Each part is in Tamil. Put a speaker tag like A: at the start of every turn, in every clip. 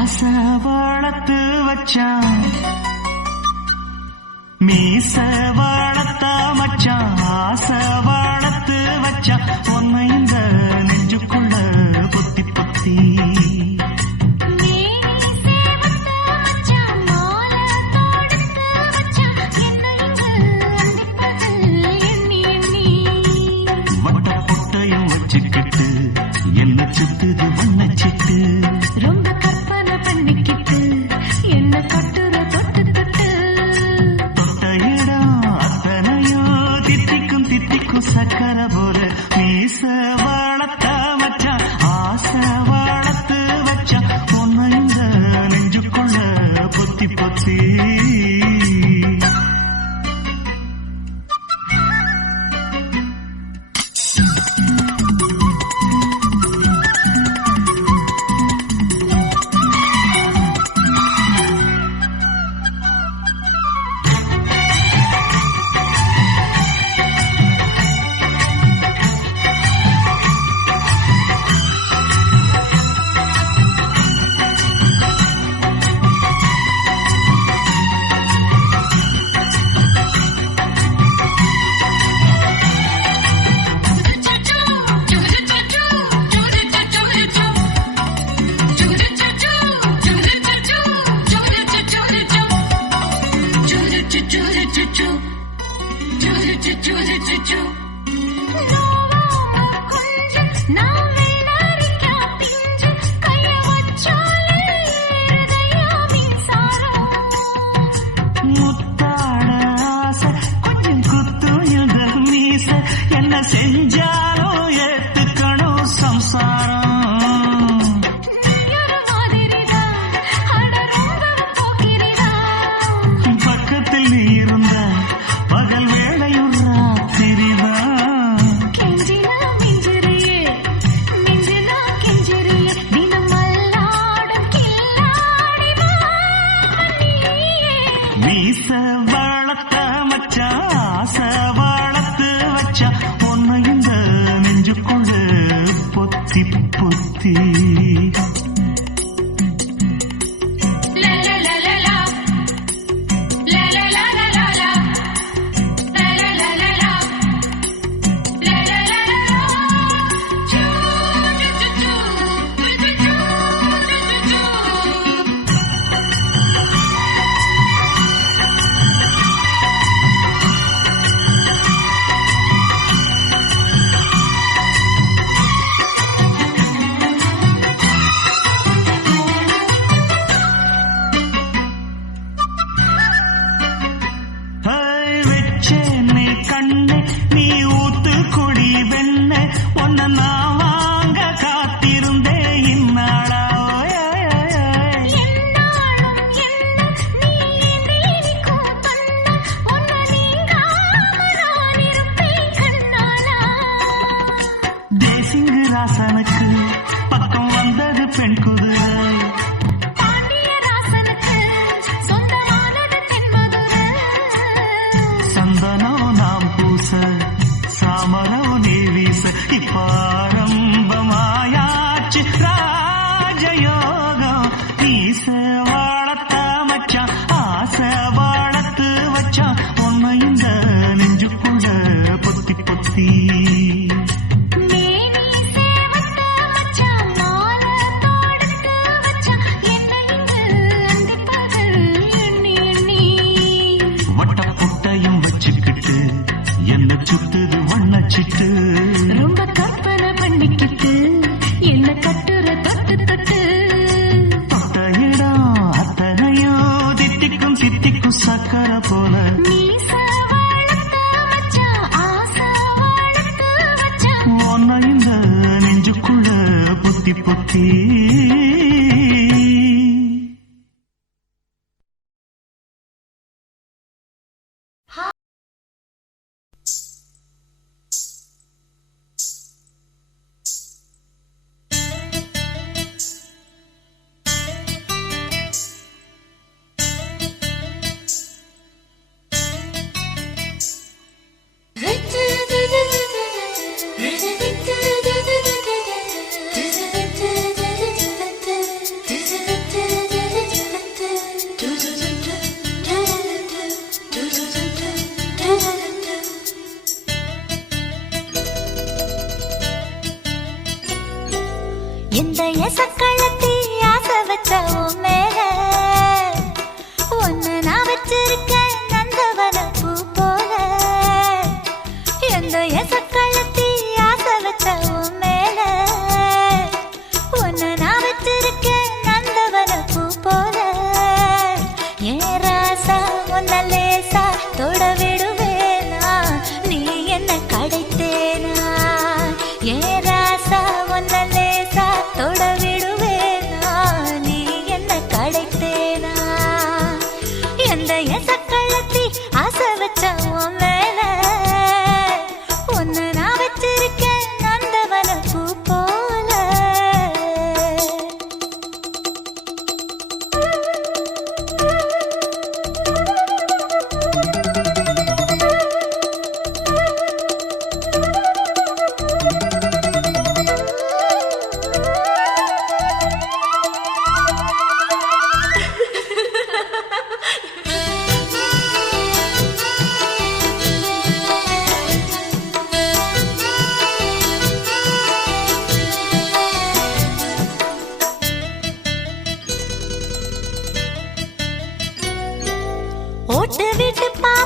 A: ஆசை வளர்த்து வச்சான். மீச வளர்த்தா மச்சான் ஆசை வளர்த்து வச்சான். உன்னை இந்த நெஞ்சுக்குள்ள பொத்தி பொத்தி. விட்டு பாரு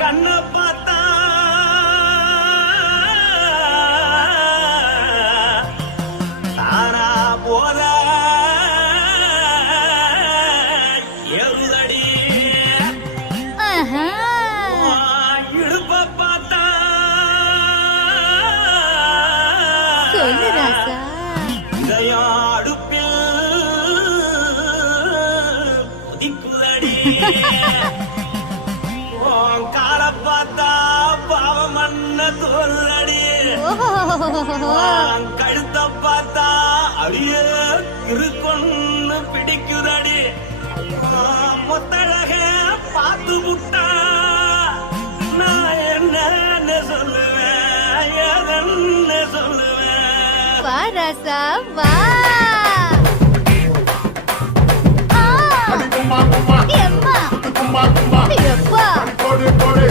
A: கண்ணை
B: பார்த்தா தாரா போத எருதடி இழுப்ப பார்த்தா அடுப்பில் உதிக்குதடி சொல்லடி கழுத்த பார்த்தா அப்படியே இருக்குன்னு பிடிக்குதடி. மொத்தழக பார்த்து புட்டா. நான் என்ன சொல்லுவேன் எதன்னு சொல்லுவேன்.
C: வாரசா வா
D: கும்பா கும்பா கும்பா கும்பா எப்பா போடு
B: போடு.